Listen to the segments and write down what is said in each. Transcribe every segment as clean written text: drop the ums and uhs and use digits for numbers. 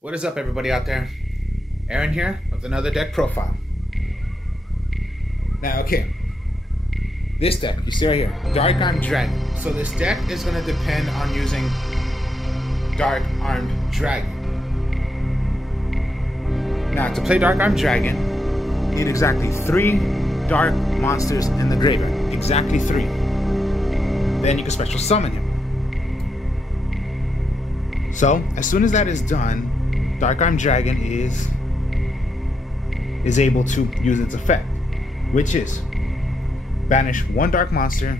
What is up, everybody out there? Aaron here with another deck profile. Now, okay, this deck, you see right here, Darkarmed Dragon. So this deck is going to depend on using Darkarmed Dragon. Now, to play Darkarmed Dragon, you need exactly 3 dark monsters in the graveyard. Exactly 3. Then you can special summon him. So, as soon as that is done, Darkarmed Dragon is able to use its effect, which is banish 1 dark monster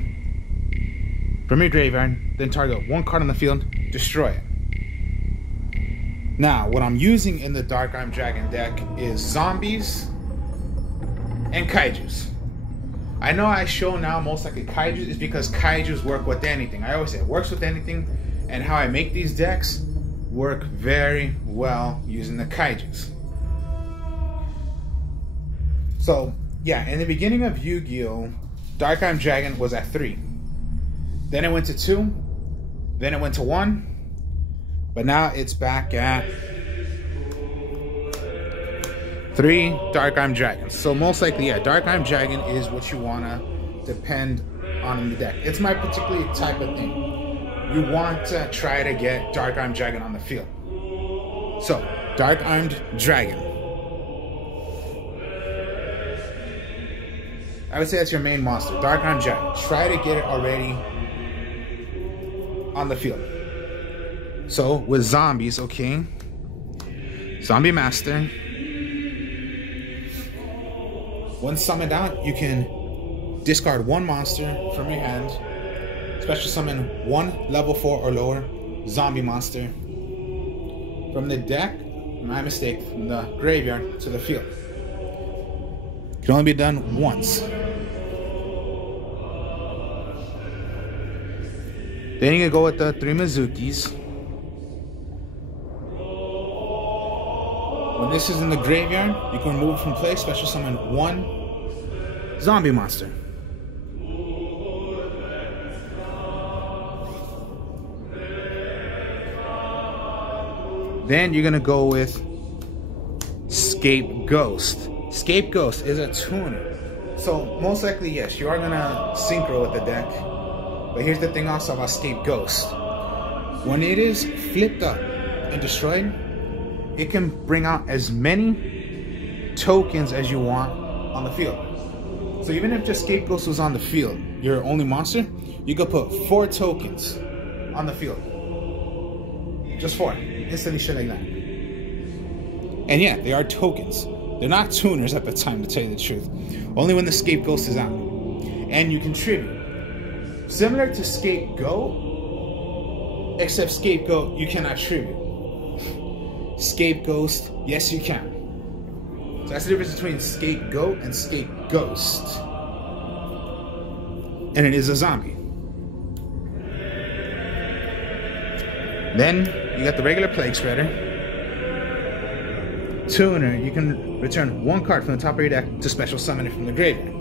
from your graveyard, then target 1 card on the field, destroy it. Now, what I'm using in the Darkarmed Dragon deck is zombies and kaijus. I know I show now most likely kaijus is because kaijus work with anything. I always say it works with anything, and how I make these decks work very well using the kaijus. So yeah, in the beginning of Yu-Gi-Oh, Darkarmed Dragon was at 3. Then it went to 2. Then it went to 1. But now it's back at 3 Darkarmed Dragons. So most likely, yeah, Darkarmed Dragon is what you want to depend on in the deck. It's my particular type of thing. You want to try to get Darkarmed Dragon on the field. So, Darkarmed Dragon. I would say that's your main monster, Darkarmed Dragon. Try to get it already on the field. So, with zombies, okay. Zombie Master. Once summoned out, you can discard 1 monster from your hand. Special summon 1 level 4 or lower zombie monster from the deck, my mistake, from the graveyard to the field. Can only be done once. Then you can go with the 3 Mizukis. When this is in the graveyard, you can remove it from play, special summon 1 zombie monster. Then you're gonna go with Scapegoat. Scapegoat is a tuner. So most likely, yes, you are gonna synchro with the deck. But here's the thing also about Scapegoat. When it is flipped up and destroyed, it can bring out as many tokens as you want on the field. So even if just Scapegoat was on the field, your only monster, you could put 4 tokens on the field. Just 4. Instantly shit like that. And yeah, they are tokens. They're not tuners at the time, to tell you the truth. Only when the Scapegoat is out. And you contribute. Similar to Scapegoat, except Scapegoat, you cannot tribute. Scapegoat, yes you can. So that's the difference between Scapegoat and Scapegoat. And it is a zombie. Then you got the regular Plague Spreader. Tuner, you can return 1 card from the top of your deck to special summon it from the graveyard.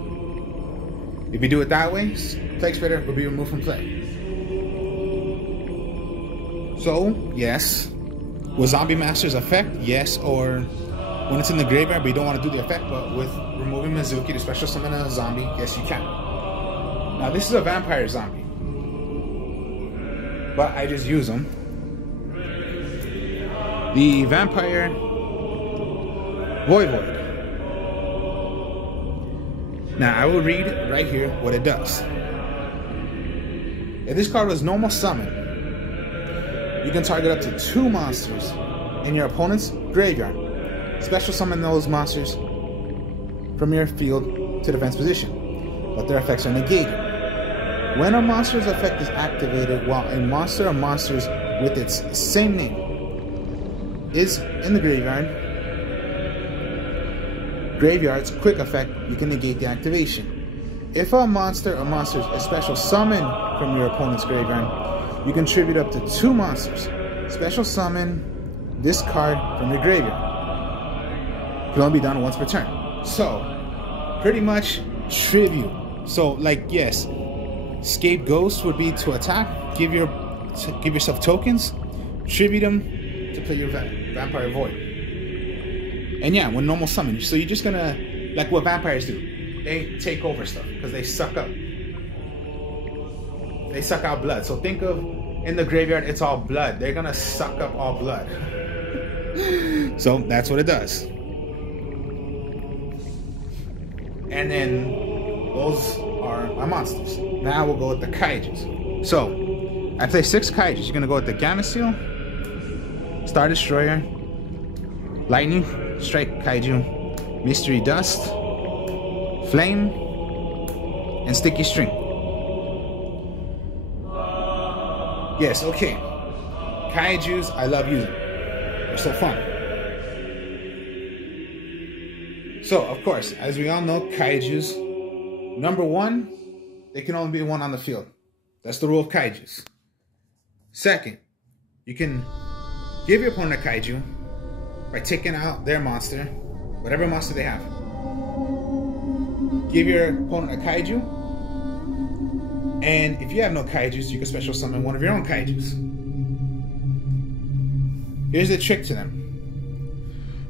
If you do it that way, Plague Spreader will be removed from play. So, yes. Will Zombie Master's effect? Yes, or when it's in the graveyard but you don't want to do the effect, but with removing Mizuki to special summon a zombie, yes you can. Now this is a vampire zombie, but I just use them. The Vampire Voivod. Now I will read right here what it does. If this card was normal summon, you can target up to 2 monsters in your opponent's graveyard. Special summon those monsters from your field to defense position, but their effects are negated. When a monster's effect is activated while a monster or monsters with its same name is in the graveyard's quick effect, you can negate the activation. If a monster or monsters is special summoned from your opponent's graveyard, you contribute up to 2 monsters. Special summon this card from your graveyard. It can only be done once per turn. So, pretty much tribute. So, like, yes, Scapegoat would be to attack, give yourself tokens, tribute them to play your Vampire Void. And yeah, when normal summon, so you're just gonna, like what vampires do, they take over stuff because they suck out blood. So think of, in the graveyard, it's all blood. They're gonna suck up all blood. So that's what it does. And then those are my monsters. Now we'll go with the Kaijus. So I play 6 Kaijus. You're gonna go with the Gamma Seal, Star Destroyer, Lightning Strike Kaiju, Mystery Dust, Flame, and Sticky String. Yes, okay. Kaijus, I love using. They're so fun. So, of course, as we all know, Kaijus, number 1, they can only be one on the field. That's the rule of Kaijus. Second, you can give your opponent a Kaiju by taking out their monster, whatever monster they have. Give your opponent a Kaiju, and if you have no Kaijus, you can special summon one of your own Kaijus. Here's the trick to them.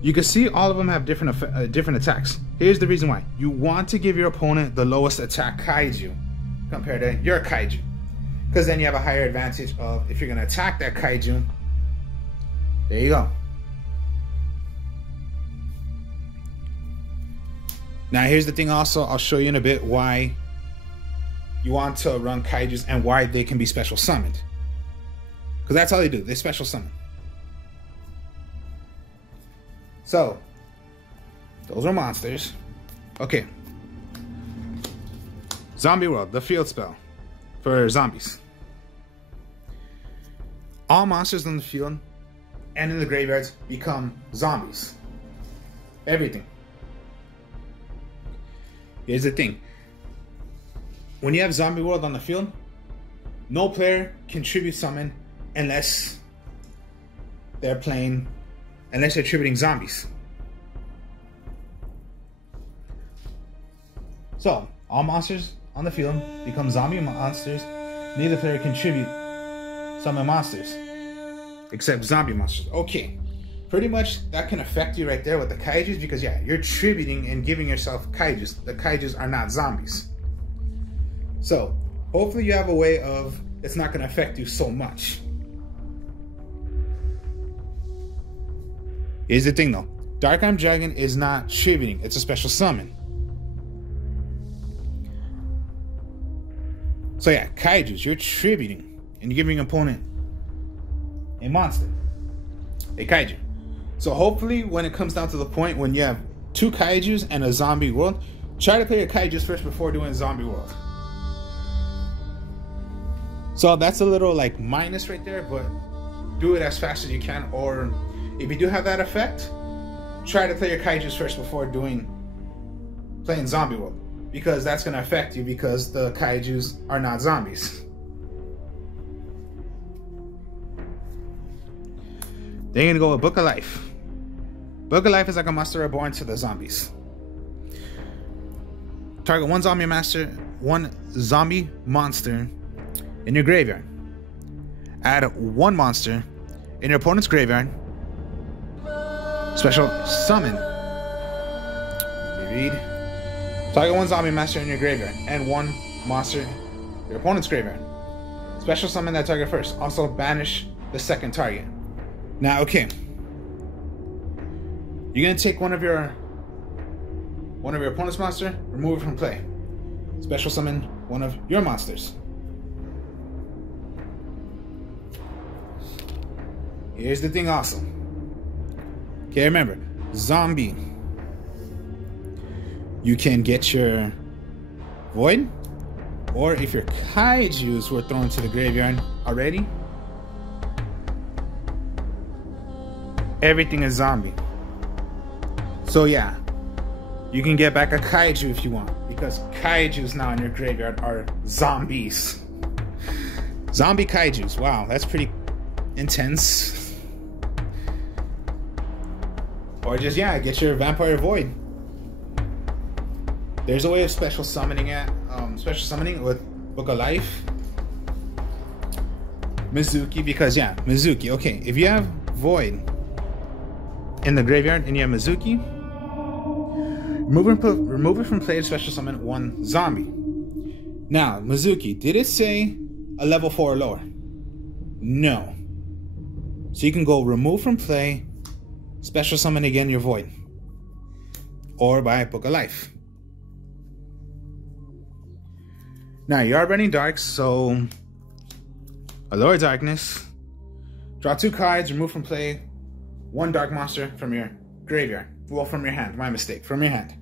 You can see all of them have different attacks. Here's the reason why. You want to give your opponent the lowest attack Kaiju compared to your Kaiju, because then you have a higher advantage of, if you're going to attack that Kaiju, there you go. Now here's the thing also, I'll show you in a bit why you want to run Kaijus and why they can be special summoned. Because that's all they do, they special summon. So, those are monsters. Okay. Zombie World, the field spell for zombies. All monsters on the field and in the graveyards become zombies. Everything. Here's the thing. When you have Zombie World on the field, no player can tribute summon unless they're attributing zombies. So, all monsters on the field become zombie monsters. Neither player can tribute summon monsters except zombie monsters. Okay, pretty much that can affect you right there with the Kaijus, because yeah, you're tributing and giving yourself Kaijus. The Kaijus are not zombies. So, hopefully you have a way of, it's not going to affect you so much. Here's the thing though, Darkarmed Dragon is not tributing, it's a special summon. So yeah, Kaijus, you're tributing and you're giving your opponent a monster, a Kaiju. So hopefully when it comes down to the point when you have 2 Kaijus and a Zombie World, try to play your Kaijus first before doing Zombie World. So that's a little like minus right there, but do it as fast as you can, or if you do have that effect, try to play your Kaijus first before playing Zombie World, because that's going to affect you because the Kaijus are not zombies. Then you're going to go with Book of Life. Book of Life is like a monster reborn to the zombies. Target one zombie monster in your graveyard. Add 1 monster in your opponent's graveyard. Special summon. Read. Target 1 zombie monster in your graveyard and 1 monster in your opponent's graveyard. Special summon that target first. Also banish the second target. Now, okay. You're gonna take one of your opponent's monster, remove it from play. Special summon one of your monsters. Here's the thing also. Okay, remember, zombie. You can get your Void, or if your Kaijus were thrown to the graveyard already, everything is zombie. So yeah, you can get back a Kaiju if you want, because Kaijus now in your graveyard are zombies. Zombie Kaijus, wow, that's pretty intense. Or just, yeah, get your Vampire Void. There's a way of special summoning with Book of Life. Mizuki, because yeah, Mizuki. Okay, if you have Void in the graveyard and you have Mizuki, remove it from play to special summon one zombie. Now, Mizuki, did it say a level 4 or lower? No. So you can go remove from play, special summon again your Void. Or buy Book of Life. Now, you are running Darks, so a lower Darkness. Draw 2 cards, remove from play 1 Dark monster from your graveyard. Well, from your hand. My mistake. From your hand.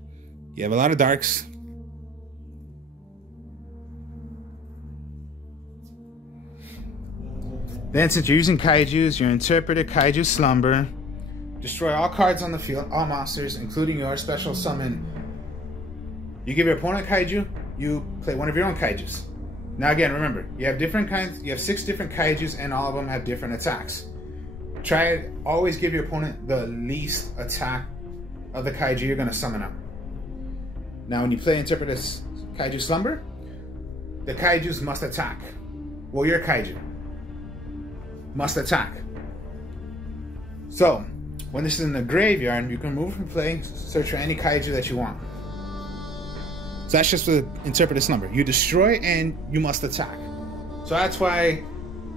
You have a lot of Darks. Then, since you're using Kaijus, your Interpreter Kaiju Slumber. Destroy all cards on the field, all monsters, including your special summon. You give your opponent Kaiju, you play one of your own Kaijus. Now again, remember, you have different kinds, you have 6 different Kaijus and all of them have different attacks. Try always give your opponent the least attack of the Kaiju you're going to summon up. Now when you play Interpreter Kaiju Slumber, the Kaijus must attack. Well, your Kaiju must attack. So, when this is in the graveyard, you can move from play, search for any Kaiju that you want. So that's just the Interpreter Slumber. You destroy and you must attack. So that's why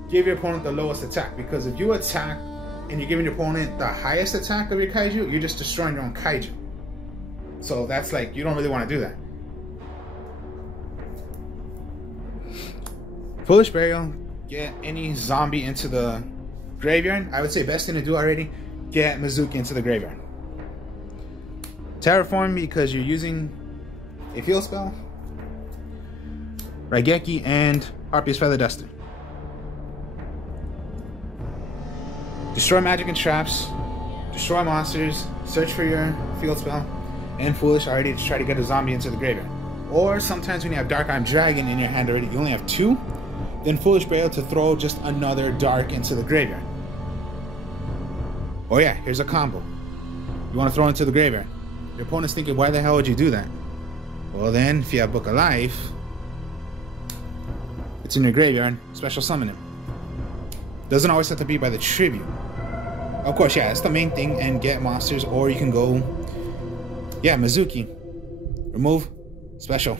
give your opponent the lowest attack, because if you attack and you're giving your opponent the highest attack of your Kaiju, you're just destroying your own Kaiju. So that's like, you don't really want to do that. Foolish Burial, get any zombie into the graveyard. I would say best thing to do already, get Mizuki into the graveyard. Terraform, because you're using a field spell, Raigeki, and Harpy's Feather Duster. Destroy magic and traps, destroy monsters, search for your field spell, and Foolish already to try to get a zombie into the graveyard. Or sometimes when you have Darkarmed Dragon in your hand already, you only have 2, then Foolish Burial to throw just another Dark into the graveyard. Oh yeah, here's a combo. You want to throw it into the graveyard. Your opponent's thinking, why the hell would you do that? Well then, if you have Book of Life, it's in your graveyard, special summon him. Doesn't always have to be by the tribute. Of course, yeah, that's the main thing, and get monsters, or you can go, yeah, Mizuki. Remove, special.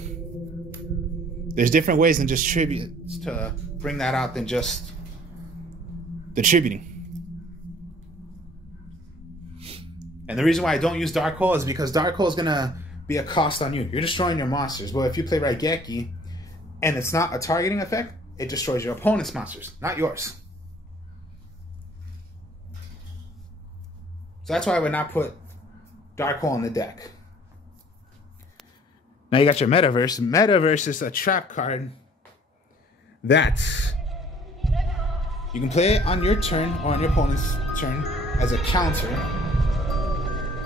There's different ways than just tributes to bring that out than just the tributing. And the reason why I don't use Dark Hole is because Dark Hole is going to be a cost on you. You're destroying your monsters. But if you play Raigeki and it's not a targeting effect, it destroys your opponent's monsters, not yours. So that's why I would not put Dark Hole in the deck. Now you got your Metaverse. Metaverse is a trap card that you can play it on your turn or on your opponent's turn as a counter.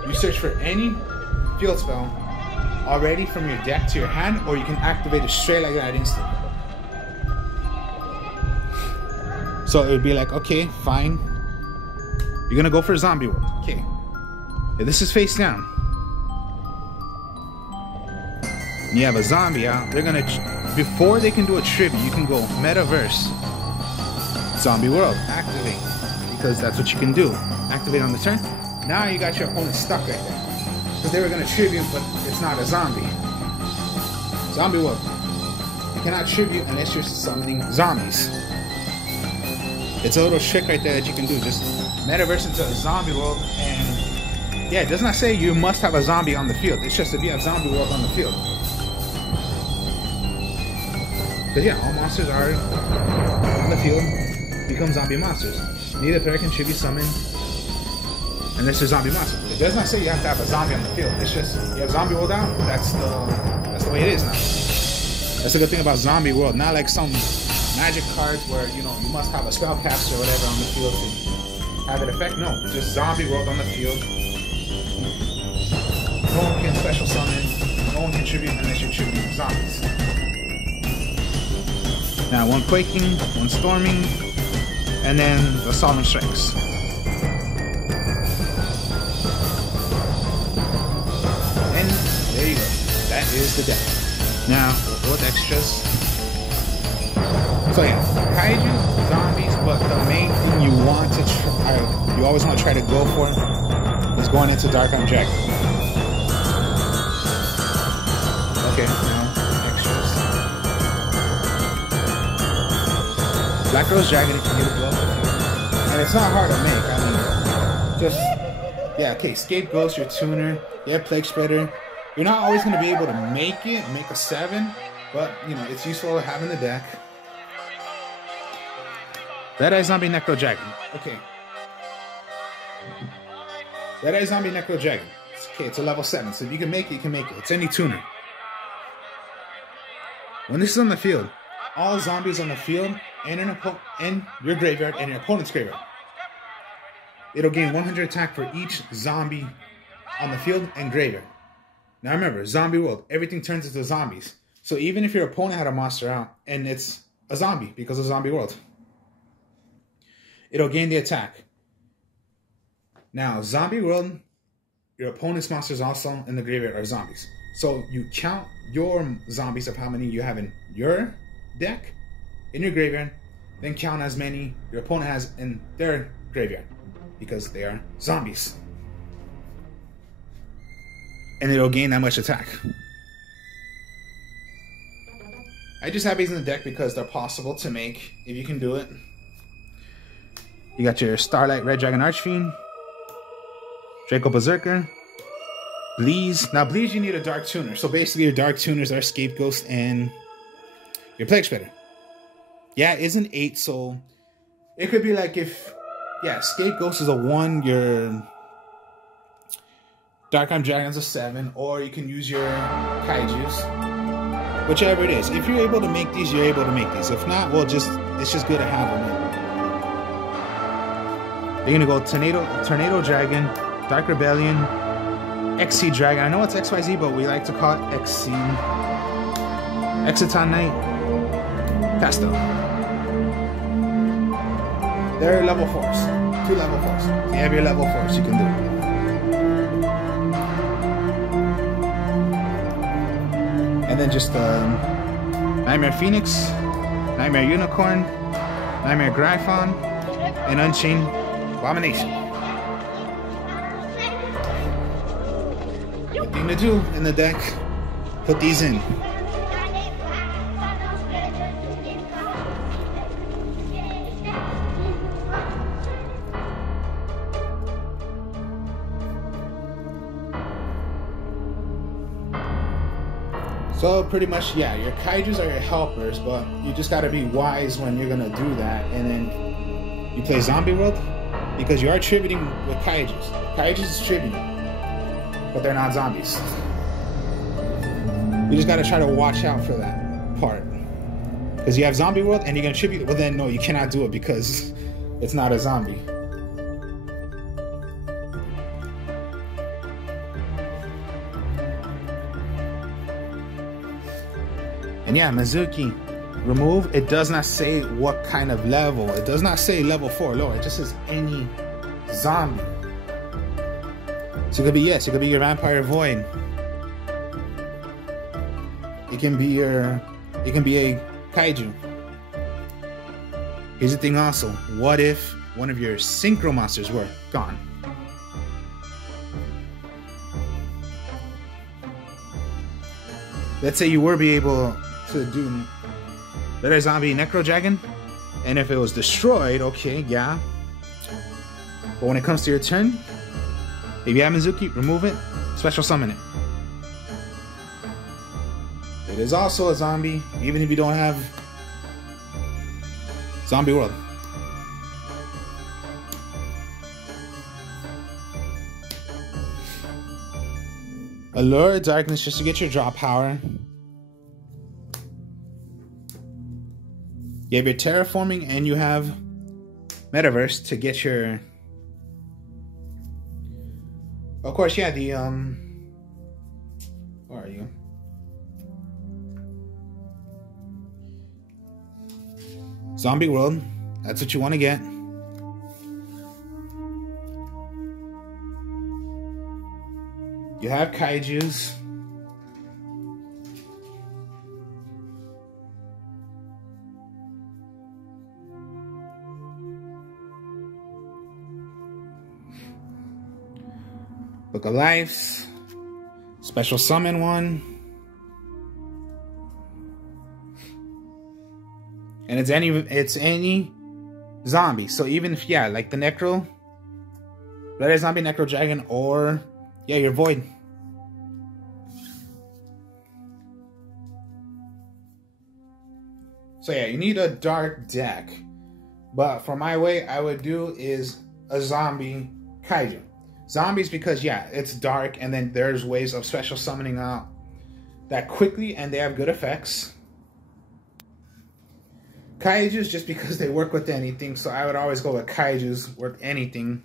You search for any field spell already from your deck to your hand, or you can activate it straight like that instantly. So it would be like, okay, fine. You're gonna go for a zombie world. Okay. If this is face down, you have a zombie out, they're gonna, before they can do a tribute, you can go Metaverse, Zombie World, activate, because that's what you can do. Activate on the turn. Now you got your opponent stuck right there, because they were gonna tribute, but it's not a zombie. Zombie World. You cannot tribute unless you're summoning zombies. It's a little trick right there that you can do. Just Metaverse into a zombie world, and yeah, it does not say you must have a zombie on the field. It's just if you have zombie world on the field. Because yeah, all monsters are on the field become zombie monsters. Neither player can tribute summon unless they're zombie monsters. It does not say you have to have a zombie on the field. It's just you have zombie world out. That's the way it is now. That's the good thing about zombie world. Not like some magic cards where, you know, you must have a spellcaster or whatever on the field to have it affect. No, just zombie world on the field. No one can special summon, no one can tribute unless you're tributing zombies. Now, one quaking, one storming, and then the sovereign strikes. And there you go. That is the deck. Now, we'll go with extras. So yeah, Kaiju, zombies, but the main thing you want to try, you always want to try to go for, is going into Darkarmed Dragon. Okay, extras. Black Rose Dragon, if you need a blow. And it's not hard to make. I mean, just, yeah, okay, Scapegoat, your tuner, you have Plague Spreader. You're not always going to be able to make a 7, but, you know, it's useful to have in the deck. Red Eye Zombie Necro Dragon. Okay. Red Eye Zombie Necro Dragon. Okay, it's a level 7, so if you can make it, you can make it. It's any tuner. When this is on the field, all zombies on the field and in your graveyard and your opponent's graveyard, it'll gain 100 attack for each zombie on the field and graveyard. Now remember, Zombie World, everything turns into zombies. So even if your opponent had a monster out and it's a zombie because of Zombie World, it'll gain the attack. Now, Zombie World, your opponent's monsters also in the graveyard are zombies. So you count your zombies of how many you have in your deck, in your graveyard, then count as many your opponent has in their graveyard, because they are zombies. And it'll gain that much attack. I just have these in the deck because they're possible to make if you can do it. You got your Starlight Red Dragon Archfiend, Draco Berserker, Bleeze. Now Bleeze, you need a Dark Tuner. So basically your Dark Tuners are Scapegoat and your Plague Spreader. Yeah, it is an 8, so it could be like if, yeah, Scapegoat is a 1, your Darkarmed Dragon's a 7, or you can use your Kaijus. Whichever it is. If you're able to make these, you're able to make these. If not, well, it's just good to have them. You're gonna go Tornado Dragon, Dark Rebellion, XC Dragon. I know it's XYZ, but we like to call it XC. Exiton Knight, Casto. They're level 4s. 2 level 4s. If you have your level 4s, you can do it. And then just Nightmare Phoenix, Nightmare Unicorn, Nightmare Gryphon, and Unchained Abomination. Good thing to do in the deck. Put these in. So pretty much, yeah, your Kaijus are your helpers, but you just gotta be wise when you're gonna do that. And then you play Zombie World, because you are tributing with Kaijus. Kaijus is tributing, but they're not zombies. You just gotta try to watch out for that part. Because you have Zombie World and you're gonna tribute, well then no, you cannot do it because it's not a zombie. And yeah, Mizuki, remove. It does not say what kind of level. It does not say level 4 or lower. It just says any zombie. So it could be, yes, it could be your Vampire Void. It can be a Kaiju. Here's the thing also. What if one of your Synchro monsters were gone? Let's say you were be able to do Red Eye Zombie Necro Dragon, and if it was destroyed, okay, yeah. But when it comes to your turn, if you have Mizuki, remove it, special summon it. It is also a zombie, even if you don't have Zombie World. Allure Darkness just to get your draw power. You have your Terraforming and you have Metaverse to get your... Of course, yeah, the, where are you? Zombie World. That's what you want to get. You have Kaijus. Book of Lives, special summon one, and it's any zombie. So even if, yeah, like the Necro, Red Zombie, Necro Dragon, or yeah, your Void. So yeah, you need a dark deck. But for my way, I would do is a zombie Kaiju. Zombies because, yeah, it's dark, and then there's ways of special summoning out that quickly, and they have good effects. Kaijus just because they work with anything, so I would always go with Kaijus with anything.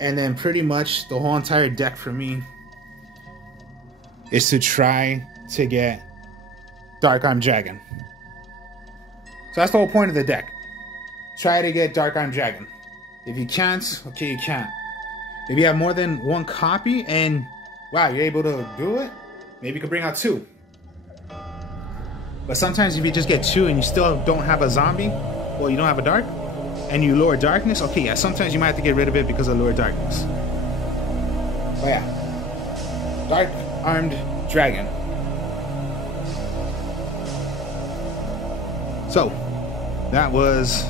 And then pretty much the whole entire deck for me is to try to get Darkarmed Dragon. So that's the whole point of the deck. Try to get Darkarmed Dragon. If you can't, okay, you can't. If you have more than one copy and, wow, you're able to do it, maybe you could bring out 2. But sometimes if you just get 2 and you still don't have a zombie, well, you don't have a dark, and you lower darkness, okay, yeah, sometimes you might have to get rid of it because of lower darkness. But yeah, Darkarmed Dragon. So, that was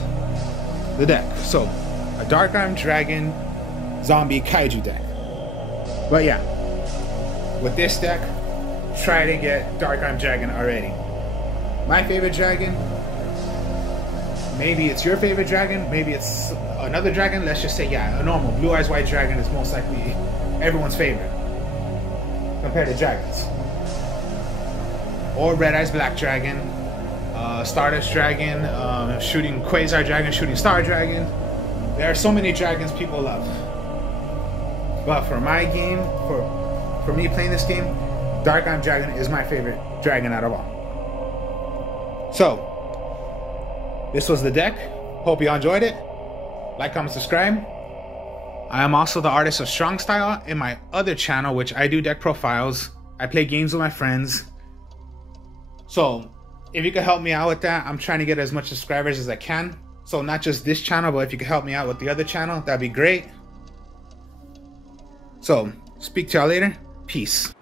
the deck. So, a Darkarmed Dragon zombie Kaiju deck. But yeah, with this deck, try to get Darkarmed Dragon already. My favorite dragon, maybe it's your favorite dragon, maybe it's another dragon. Let's just say, yeah, a normal Blue Eyes White Dragon is most likely everyone's favorite compared to dragons. Or Red Eyes Black Dragon, Stardust Dragon, shooting Quasar Dragon, shooting Star Dragon. There are so many dragons people love. But for my game, for me playing this game, Darkarmed Dragon is my favorite dragon out of all. So, this was the deck. Hope you enjoyed it. Like, comment, subscribe. I am also the artist of Strong Style in my other channel, which I do deck profiles. I play games with my friends. So, if you could help me out with that, I'm trying to get as much subscribers as I can. So, not just this channel, but if you could help me out with the other channel, that'd be great. So, speak to y'all later. Peace.